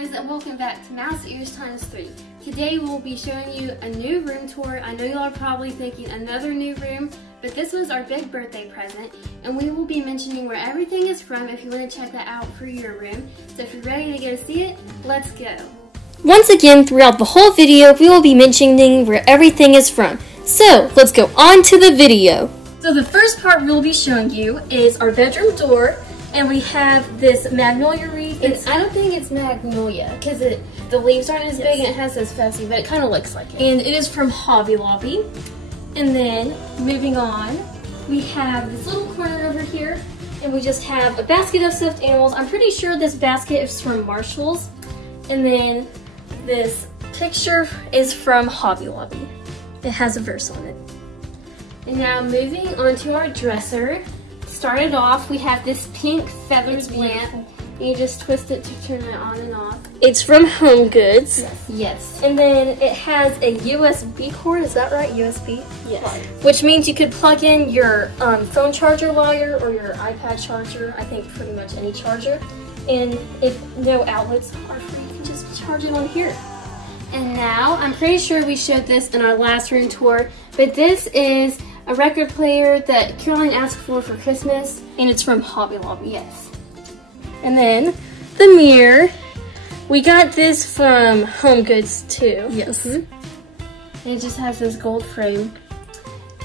guys, and welcome back to Mouse Ears Times 3. Today we'll be showing you a new room tour. I know y'all are probably thinking another new room, but this was our big birthday present, and we will be mentioning where everything is from if you want to check that out for your room. So if you're ready to go see it, let's go. Once again, throughout the whole video, we will be mentioning where everything is from. So let's go on to the video. So the first part we'll be showing you is our bedroom door. And we have this magnolia wreath. I don't think it's magnolia because the leaves aren't as big and it has this fussy, but it kind of looks like it. And it is from Hobby Lobby. And then moving on, we have this little corner over here, and we just have a basket of stuffed animals. I'm pretty sure this basket is from Marshall's. And then this picture is from Hobby Lobby. It has a verse on it. And now moving on to our dresser. Started off, we have this pink feathers lamp, and you just twist it to turn it on and off. It's from Home Goods. Yes. And then it has a USB cord, is that right? USB? Yes. Which means you could plug in your phone charger wire or your iPad charger, I think pretty much any charger. And if no outlets are free, you can just charge it on here. And now, I'm pretty sure we showed this in our last room tour, but this is a record player that Caroline asked for Christmas. And it's from Hobby Lobby. Yes. And then the mirror. We got this from Home Goods too. Yes. And it just has this gold frame.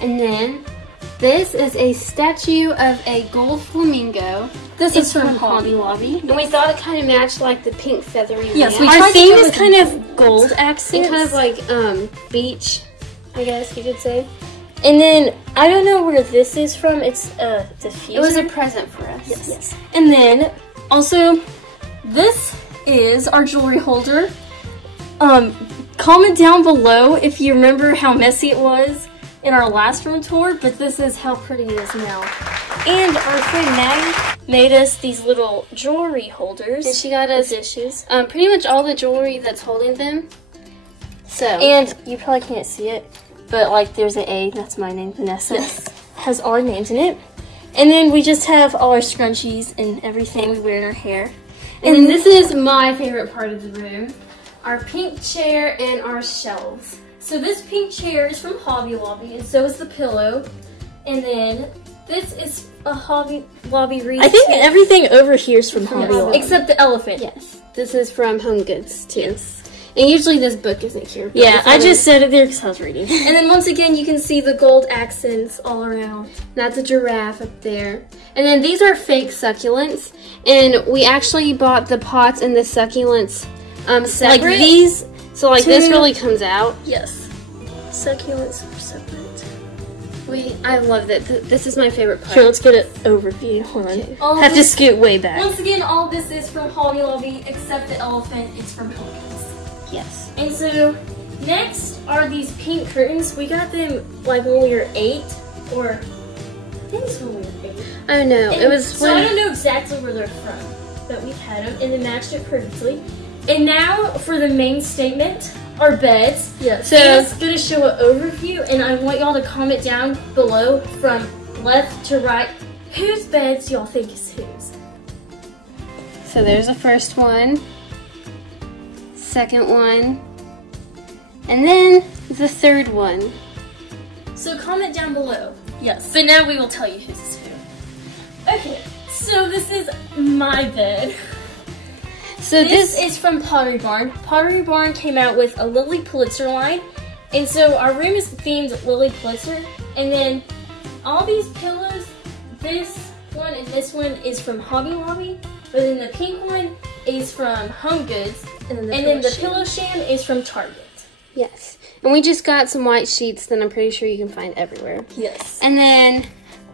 And then this is a statue of a gold flamingo. This is from Hobby Lobby. And we thought it kind of matched like the pink feathery Yes, lamp. our theme is kind of gold accents. And kind of like beach, I guess you could say. And then, I don't know where this is from. It's a diffuser. It was a present for us. Yes. And then, also, this is our jewelry holder. Comment down below if you remember how messy it was in our last room tour, but this is how pretty it is now. And our friend Maddie made us these little jewelry holders. And she got us dishes. Pretty much all the jewelry that's holding them. So. And you probably can't see it, but like there's an A, that's my name, Vanessa. Yes. Has our names in it. And then we just have all our scrunchies and everything we wear in our hair. And then this is my favorite part of the room. Our pink chair and our shelves. So this pink chair is from Hobby Lobby, and so is the pillow. And then this is a Hobby Lobby wreath. I think everything over here is from Hobby Lobby. Except the elephant. Yes. This is from Home Goods too. Yes. And usually this book isn't here. Yeah, I just said it there because I was reading. And then once again, you can see the gold accents all around. That's a giraffe up there. And then these are fake succulents. And we actually bought the pots and the succulents separate. Like these. So like this really comes out. Yes. Succulents are separate. I love that. This is my favorite part. Here, let's get an overview. Hold on. Okay. Have to scoot way back. Once again, all this is from Hobby Lobby, except the elephant is from Home Goods. Yes. And so, next are these pink curtains. We got them like when we were 8, or I think it's when we were 8. Oh no, And it was so I don't know exactly where they're from, but we've had them and they matched it perfectly. And now for the main statement, our beds. Yeah. So it's gonna show an overview, and I want y'all to comment down below from left to right whose beds y'all think is whose. So there's the first one, second one, and then the third one. So comment down below. Yes. But now we will tell you whose is who. Okay, so this is my bed. So This is from Pottery Barn. Pottery Barn came out with a Lily Pulitzer line. And so our room is themed Lily Pulitzer. And then all these pillows, this one and this one is from Hobby Lobby. But then the pink one is from Home Goods. And then the pillow sham is from Target. Yes. And we just got some white sheets that I'm pretty sure you can find everywhere. Yes. And then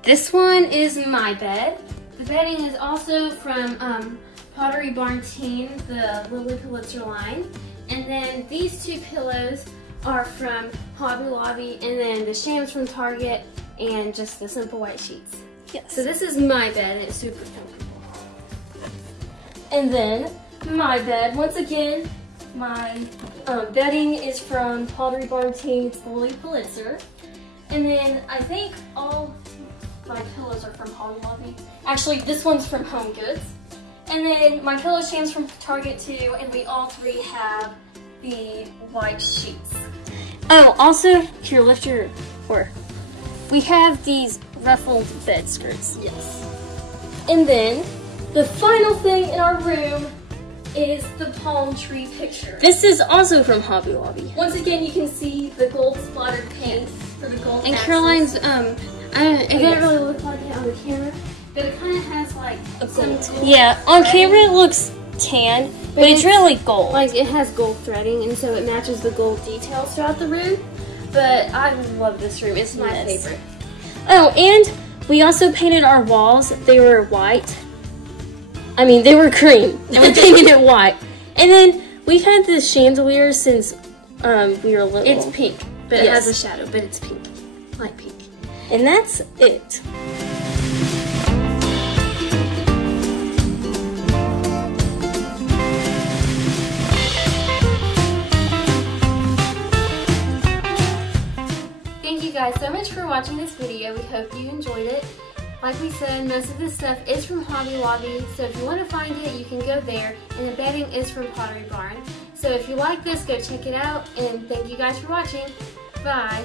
this one is my bed. The bedding is also from Pottery Barn Teen, the Lily Pulitzer line. And then these two pillows are from Hobby Lobby, and then the sham's from Target, and just the simple white sheets. Yes. So this is my bed, and it's super comfortable. And then my bed, once again, my bedding is from Pottery Barn Teen, it's the Lily Pulitzer. And then I think all my pillows are from Hobby Lobby. Actually, this one's from Home Goods. And then my pillow shams from Target too, and we all three have the white sheets. Oh, also, here, lift your, we have these ruffled bed skirts. Yes. And then, the final thing in our room is the palm tree picture. This is also from Hobby Lobby. Once again, you can see the gold splattered paint for the gold And axis. Caroline's, it doesn't really look like it on the camera, but it kind of has like some gold. Yeah, on camera it looks tan, but it's really gold. Like it has gold threading, and so it matches the gold details throughout the room. But I love this room. It's my favorite. Oh, and we also painted our walls. They were white. I mean, they were cream, and we painted it white. And then we've had this chandelier since we were little. It's pink, but it has a shadow, but it's pink. Light pink. And that's it. Thank you guys so much for watching this video. We hope you enjoyed it. Like we said, most of this stuff is from Hobby Lobby, so if you want to find it, you can go there. And the bedding is from Pottery Barn. So if you like this, go check it out. And thank you guys for watching. Bye.